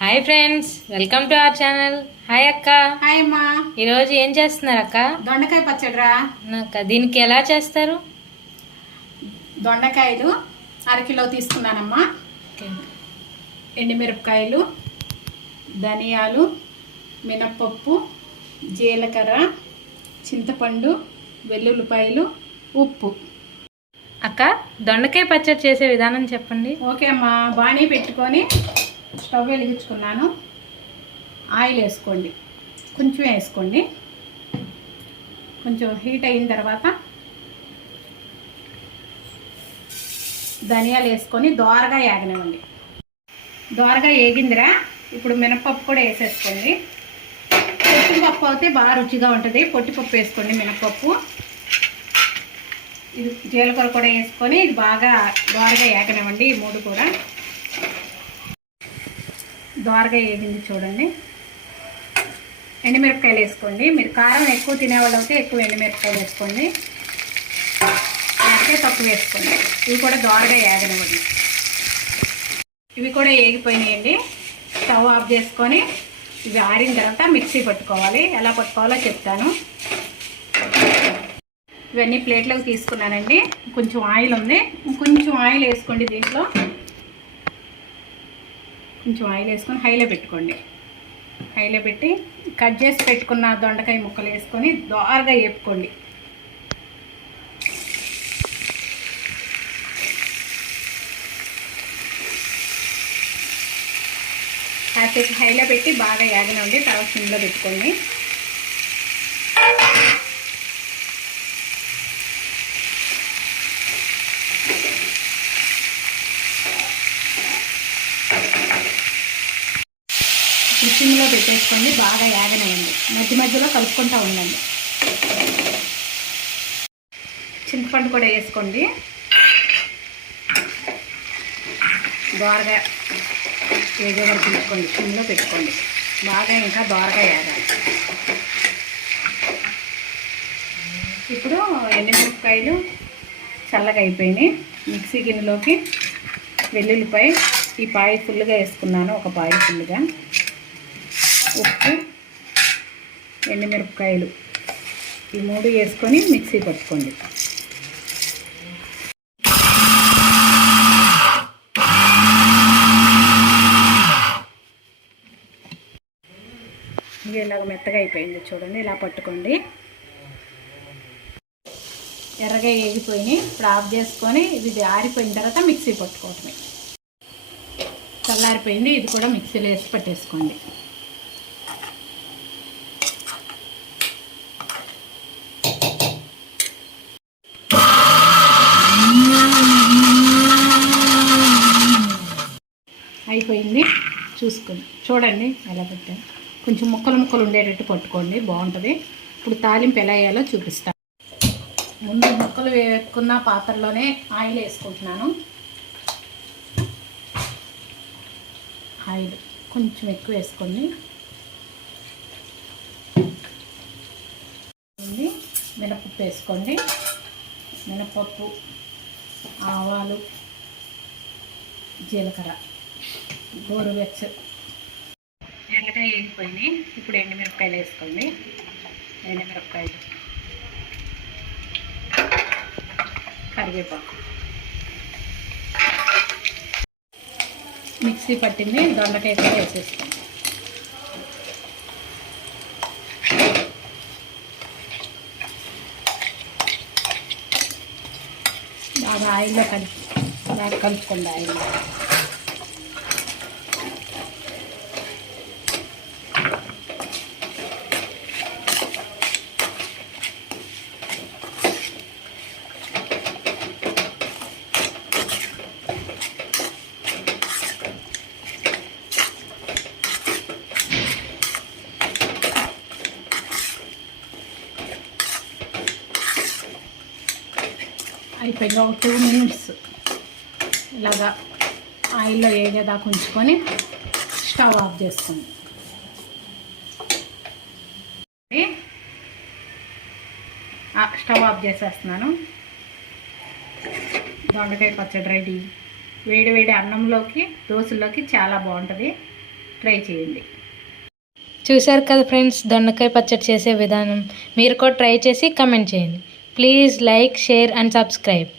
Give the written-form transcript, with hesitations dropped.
Hi friends, welcome to our channel. Hi అక్క. Hi అమ్మా. ఈరోజు ఏం చేస్తున్నారు అక్క? దొండకాయ పచ్చడిరా. అక్క, దీనికి ఎలా చేస్తారు? దొండకాయలు అరకిలో తీసుకున్నానమ్మా. ఎండుమిరపకాయలు, ధనియాలు, మినప్పప్పు, జీలకర్ర, చింతపండు, వెల్లుల్లిపాయలు, ఉప్పు. అక్క, దొండకాయ పచ్చడి చేసే విధానం చెప్పండి. ఓకే అమ్మా. బాణీ పెట్టుకొని స్టవ్ వెలిగించుకున్నాను. ఆయిల్ వేసుకోండి, కొంచెం వేసుకోండి. కొంచెం హీట్ అయిన తర్వాత ధనియాలు వేసుకొని దోరగా ఏగనివ్వండి. దోరగా ఏగిందిరా. ఇప్పుడు మినపప్పు కూడా వేసేసుకోండి. పొట్టిపప్పు అయితే బాగా రుచిగా ఉంటుంది. పొట్టిపప్పు వేసుకోండి, మినపప్పు. ఇది జీలకర్ర కూడా వేసుకొని ఇది బాగా దోరగా ఏగనివ్వండి. ఈ మూడు కూడా దోరగా ఏగింది చూడండి. ఎండుమిరపకాయలు వేసుకోండి. మీరు కారం ఎక్కువ తినేవాళ్ళు అయితే ఎక్కువ ఎండుమిరపకాయలు వేసుకోండి, లేకపోతే తక్కువ వేసుకోండి. ఇవి కూడా దోరగా ఏగనివ్వండి. ఇవి కూడా ఏగిపోయినాయండి. స్టవ్ ఆఫ్ చేసుకొని ఇవి ఆరిన తర్వాత మిక్సీ పట్టుకోవాలి. ఎలా పట్టుకోవాలో చెప్తాను. ఇవన్నీ ప్లేట్లోకి తీసుకున్నానండి. కొంచెం ఆయిల్ ఉంది, కొంచెం ఆయిల్ వేసుకోండి. దీంట్లో కొంచెం ఆయిల్ వేసుకొని హైలో పెట్టుకోండి. హైలో పెట్టి కట్ చేసి పెట్టుకున్న దొండకాయ ముక్కలు వేసుకొని దోరగా వేపుకోండి. కాసేపు హైలో పెట్టి బాగా యాగనండి. తర్వాత సిమ్లో పెట్టుకోండి. సిమ్లో పెట్టేసుకోండి. బాగా యాగనేయండి. మధ్య మధ్యలో కలుపుకుంటూ ఉండండి. చింతపండు కూడా వేసుకోండి. దోరగా ఏదో వరకు పెట్టుకోండి. సిమ్లో పెట్టుకోండి. బాగా ఇంకా దోరగా యాగాలి. ఇప్పుడు ఎండుమిరపకాయలు చల్లగా అయిపోయినాయి. మిక్సీ గిన్నెలోకి వెల్లుల్లిపాయ, ఈ పాయ ఫుల్గా వేసుకున్నాను, ఒక పాయ ఫుల్గా. ఉప్పు, ఎండుమిరపకాయలు, ఈ మూడు వేసుకొని మిక్సీ పట్టుకోండి. ఇది ఇలాగ మెత్తగా అయిపోయింది చూడండి. ఇలా పట్టుకోండి. ఎర్రగా వేగిపోయినాయి. ఇప్పుడు ఆఫ్ చేసుకొని ఇది ఆరిపోయిన తర్వాత మిక్సీ పట్టుకోవటమే. చల్లారిపోయింది. ఇది కూడా మిక్సీలో వేసి పట్టేసుకోండి. అయిపోయింది. చూడండి ఎలా పెట్టాను. కొంచెం ముక్కలు ముక్కలు ఉండేటట్టు పట్టుకోండి, బాగుంటుంది. ఇప్పుడు తాలింపు ఎలా వేయాలో చూపిస్తాను. ముందు ముక్కలు వేసుకున్న పాత్రలోనే ఆయిల్ వేసుకుంటున్నాను. ఆయిల్ కొంచెం ఎక్కువ వేసుకోండి. మినపప్పు వేసుకోండి. మినపప్పు, ఆవాలు, జీలకర్ర, గోరువెచ్చ ఎర్రగా వేగిపోయినాయి. ఇప్పుడు ఎండుమిరపకాయలు వేసుకోండి. ఎండుమిరపకాయలు, కరివేపాకు, మిక్సీ పట్టింది దొండకాయ కూడా వేసేసుకోండి. బాగా ఆయిల్లో కలుపుకోండి. ఆయిల్ అయిపోయింది. ఒక 2 minutes ఇలాగా ఆయిల్లో వేగేదాకా ఉంచుకొని స్టవ్ ఆఫ్ చేసుకోండి. స్టవ్ ఆఫ్ చేసేస్తున్నాను. దొండకాయ పచ్చడి రెడీ. వేడి వేడి అన్నంలోకి, దోశల్లోకి చాలా బాగుంటుంది. ట్రై చేయండి. చూశారు కదా ఫ్రెండ్స్, దొండకాయ పచ్చడి చేసే విధానం. మీరు కూడా ట్రై చేసి కమెంట్ చేయండి. Please like, share and subscribe.